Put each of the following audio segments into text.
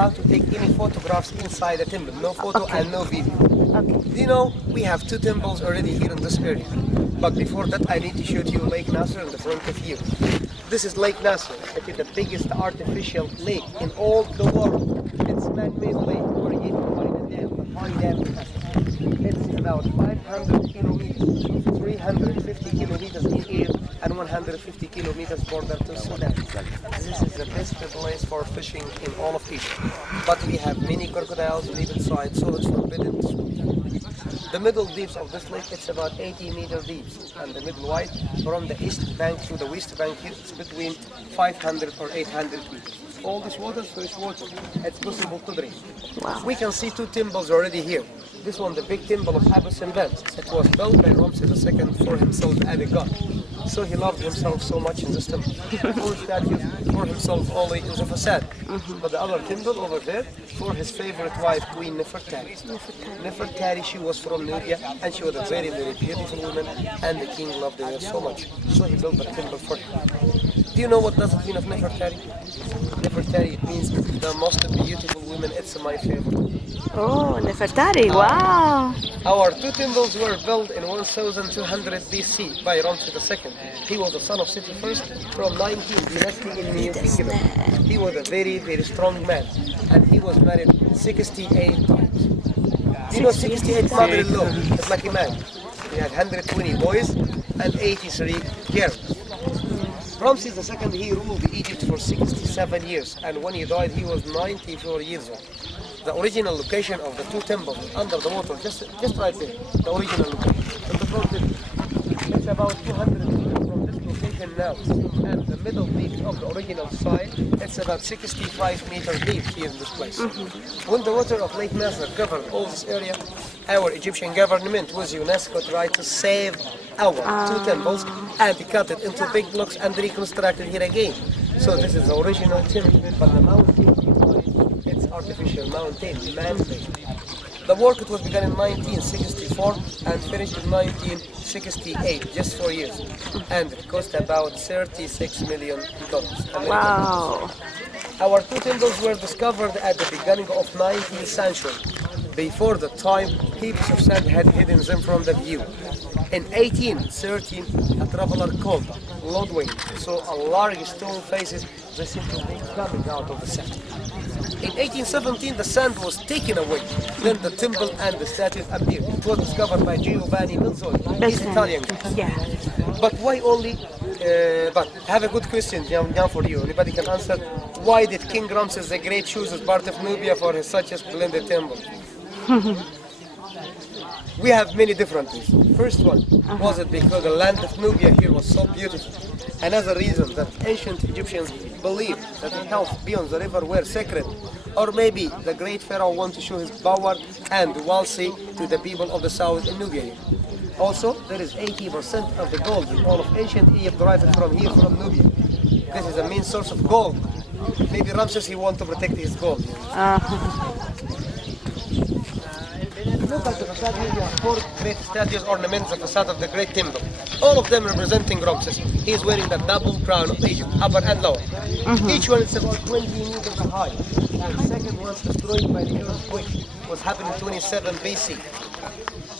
allowed to take any photographs inside the temple. No photo Okay. and no video. Okay. You know, we have two temples already here in this area. But before that, I need to show you Lake Nasser in the front of you. This is Lake Nasser. It is the biggest artificial lake in all the world. It's man-made lake created by the dam, the high dam capacity. It's about 500 kilometers, 350 kilometers in air, and 150 kilometers border to Sudan. This is the best place for fishing in all of Asia. But we have many crocodiles live inside, so it's forbidden to swim. The middle depths of this lake, it's about 80 meters deep, and the middle wide from the east bank to the west bank here, it's between 500 or 800 meters. All this water is fresh water. It's possible to drink. Wow. We can see two temples already here. This one, the big temple of Abu Simbel. It was built by Ramses II for himself as a god. So he loved himself so much in this temple. Four statues for himself only in the facade. But the other temple over there for his favorite wife, Queen Nefertari. Nefertari, she was from Nubia and she was a very, very beautiful woman, and the king loved her so much. So he built a temple for her. Do you know what does it mean of Nefertari? Nefertari, it means the most beautiful woman. It's my favorite. Oh, Nefertari, wow. Our two temples were built in 1200 BC by Ramses II. He was the son of Seti I from 19 dynasty in New Kingdom. He was a very, very strong man, and he was married 68 times. You know, 68 mother-in-law, it's like a man. He had 120 boys and 83 girls. Ramses II, he ruled Egypt for 67 years, and when he died, he was 94 years old. The original location of the two temples under the water, just right there, the original location. In the front, it's about 200 meters from this location now, and the middle depth of the original site, it's about 65 meters deep here in this place. When the water of Lake Nasser covered all this area, our Egyptian government was UNESCO tried to save our two temples and cut it into big blocks and reconstructed here again. So this is the original temple, but the mountain, it's artificial mountain, man-made. The work it was begun in 1964 and finished in 1968, just 4 years, and it cost about $36 million. Wow. Our two temples were discovered at the beginning of 19th century. Before the time, heaps of sand had hidden them from the view. In 1813, a traveler called Lodwing saw a large stone faces that seemed to be coming out of the sand. In 1817, the sand was taken away. Then the temple and the statues appeared. It was discovered by Giovanni Minzoli. He's Italian guy. Yeah. But why only? But I have a good question now for you. Anybody can answer. Why did King Ramses the Great choose as part of Nubia for his such a splendid temple? We have many different reasons. First one, was it because the land of Nubia here was so beautiful? Another reason that ancient Egyptians believed that the hills beyond the river were sacred. Or maybe the great pharaoh wanted to show his power and wealthy to the people of the south in Nubia. Also, there is 80% of the gold in all of ancient Egypt derived from here, from Nubia. This is the main source of gold. Maybe Ramses, he wanted to protect his gold. Look at the facade here, you have four great statues ornament the facade of the great temple. All of them representing Ramses. He is wearing the double crown of Egypt, upper and lower. Each one is about 20 meters high. And the second one destroyed by the earthquake was happened in 27 BC.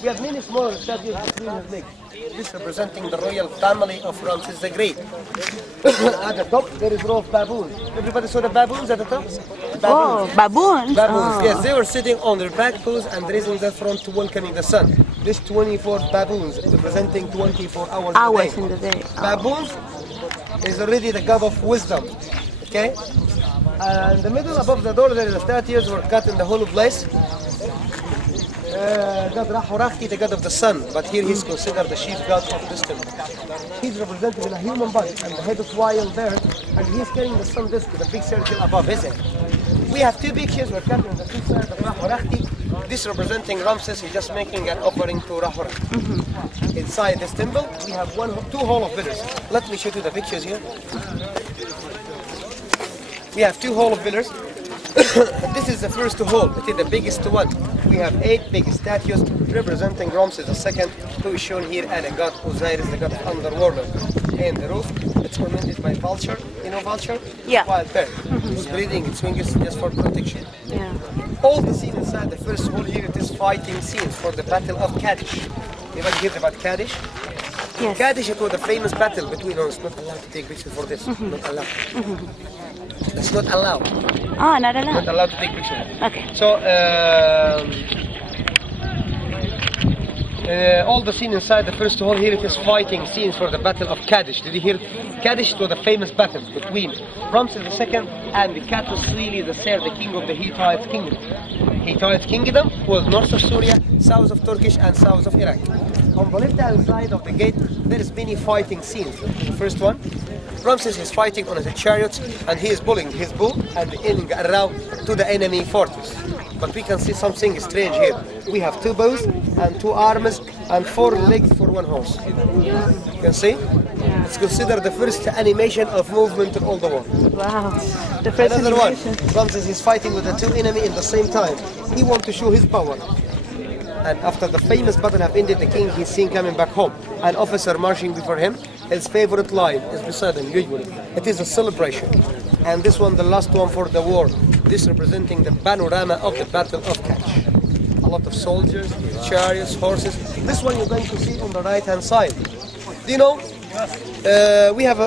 We have many smaller statues between his legs. This representing the royal family of Ramses the Great. At the top, there is a row of baboons. Everybody saw the baboons at the top? Oh, baboons. Baboons, yes, they were sitting on their back paws and raising their front to welcoming the sun. This 24 baboons representing 24 hours In the day. Baboons is already the god of wisdom, okay? And in the middle above the door there is the statues were cut in the hollow place. God Rahurakti, the god of the sun, but here he's considered the chief god of this temple. He's represented in a human body and the head of wild bear, and he's carrying the sun disk with a big circle above his head. We have two pictures were cut on the two sides of Rahurakti. This representing Ramses, he's just making an offering to Rahurakti. Inside this temple, we have two hall of pillars. Let me show you the pictures here. We have two hall of pillars. This is the first hall, it is the biggest one. We have 8 big statues representing Ramses II, who is shown here, and a god Osiris, the god of underworld. And the roof, it tormented by vulture. You know vulture? Yeah. Wild bird. It's breeding its wings just for protection. Yeah. All the scene inside the first hall here, it is fighting scenes for the Battle of Kadesh. You ever heard about Kadesh? Yes. Kadesh, it was a famous battle between us. Not allowed to take pictures for this. Not allowed. It's not allowed. Oh, not Not allowed. allowed to take pictures. Okay. So, all the scene inside the first hall here, it is fighting scenes for the Battle of Kadesh. Did you hear? Kadesh, it was a famous battle between Ramses II and the Catus III, the king of the Hittite kingdom. Hittite kingdom was north of Syria, south of Turkish, and south of Iraq. On the left-hand side of the gate, there is many fighting scenes. The first one, Ramses is fighting on his chariot, and he is pulling his bow and aiming around to the enemy fortress. But we can see something strange here. We have 2 bows and 2 arms and 4 legs for 1 horse. You can see? It's considered the first animation of movement in all the world. Wow. The first Another one, animation. Ramses is fighting with the 2 enemies in the same time. He wants to show his power. And after the famous battle have ended, the king is seen coming back home. An officer marching before him. His favorite line is beside him, usually. It is a celebration. And this one, the last one for the war. This representing the panorama of the Battle of Kadesh. A lot of soldiers, chariots, horses. This one you're going to see on the right-hand side. Do you know, we have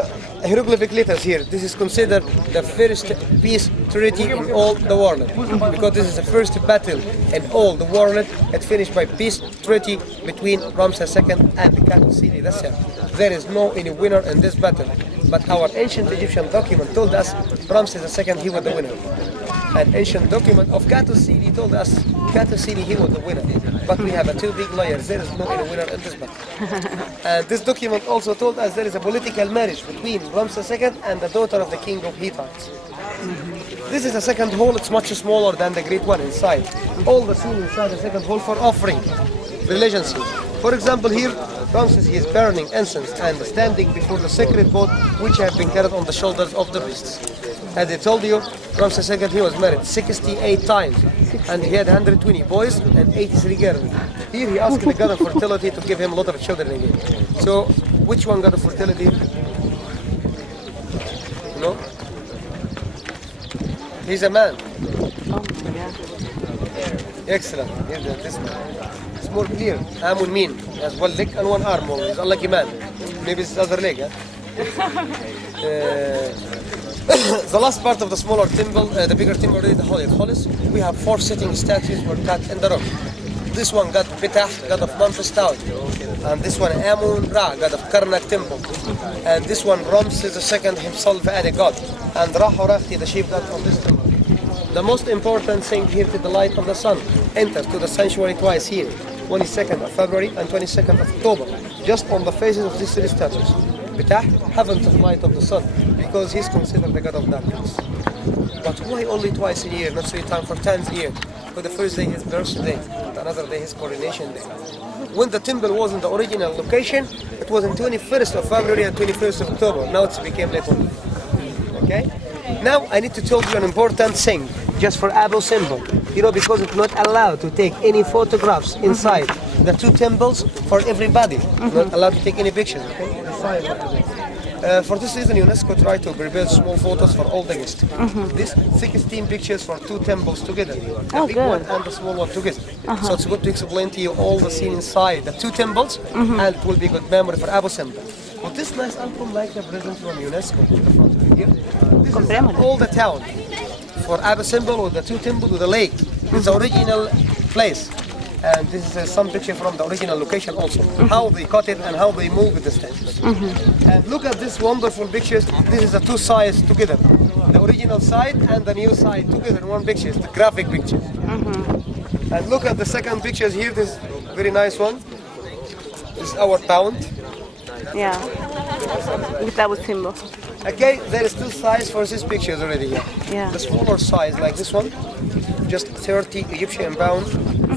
hieroglyphic letters here. This is considered the first peace treaty in all the world. Because this is the first battle in all the world. It finished by peace treaty between Ramses II and the Catus III. That's it. There is no any winner in this battle. But our ancient Egyptian document told us Ramses II, he was the winner. An ancient document of Catus III told us Catus III, he was the winner. But we have 2 big liars. There is no any winner in this battle. And this document also told us there is a political marriage between Ramses II and the daughter of the king of Hittites. This is the second hall. It's much smaller than the great one inside. All the scene inside the second hall for offering, religion scenes. For example, here, Ramses is burning incense and standing before the sacred boat which have been carried on the shoulders of the priests. As I told you, Ramses II, he was married 68 times and he had 120 boys and 83 girls. Here he asked the god of fertility to give him a lot of children again. So, which one god of fertility? You know? He's a man. Oh, yeah. Excellent. Here's this man. It's more clear. Amun mean. He has 1 leg and 1 arm only. He's a lucky man. Maybe it's the other leg. The last part of the smaller temple, the bigger temple is the Holy of Holies. We have 4 sitting statues were cut in the rock. This one God Petah, God of Memphis town. And this one Amun Ra, God of Karnak temple. And this one Ramses II himself and a god. And Ra Horafti, the chief god from this temple. The most important thing here to the light of the sun enters to the sanctuary twice here, 22nd of February and 22nd of October, just on the faces of these 3 statues. Petah, heaven to the light of the sun, because he's considered the god of darkness. But why only twice a year, not 3 times for 10 years? For the first day his birthday, the another day his coronation day. When the temple was in the original location, it was on 21st of February and 21st of October. Now it became later. Okay? Now I need to tell you an important thing, just for Abu Simbel. You know, because it's not allowed to take any photographs inside the 2 temples for everybody. Not allowed to take any pictures. Okay? For this reason, UNESCO tried to prepare small photos for all the guests. These 16 pictures for 2 temples together, the big one and the small one together. So it's good to explain to you all the scene inside the 2 temples, and it will be good memory for Abu Simbel. With this nice album, like the present from UNESCO in the front of the here, this is all the town. For Abu Simbel with the 2 temples with the lake, it's the original place. And this is some picture from the original location also. How they cut it and how they move the statues. And look at this wonderful pictures. This is the 2 sides together. The original side and the new side together in one picture. It's the graphic picture. And look at the second pictures here. This very nice one. This is our pound. Yeah. That was symbol. Okay, there is 2 size for these pictures already here. Yeah. The smaller size like this one, just 30 Egyptian pound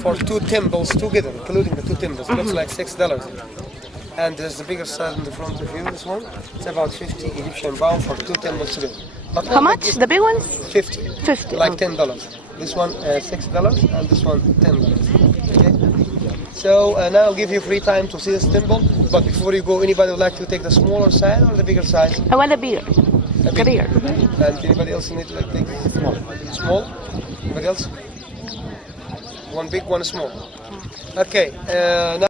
for 2 temples together, including the 2 temples. Looks like $6. And there's the bigger size in the front of you, this one. It's about 50 Egyptian pound for 2 temples together. But How much? The big ones? 50. 50. Like $10. This one $6 and this one $10. Okay. So now I'll give you free time to see this temple. But before you go, anybody would like to take the smaller size or the bigger size? I want a bigger. A The bigger. And anybody else need to like take small? Small? Anybody else? One big, one small. Okay. Now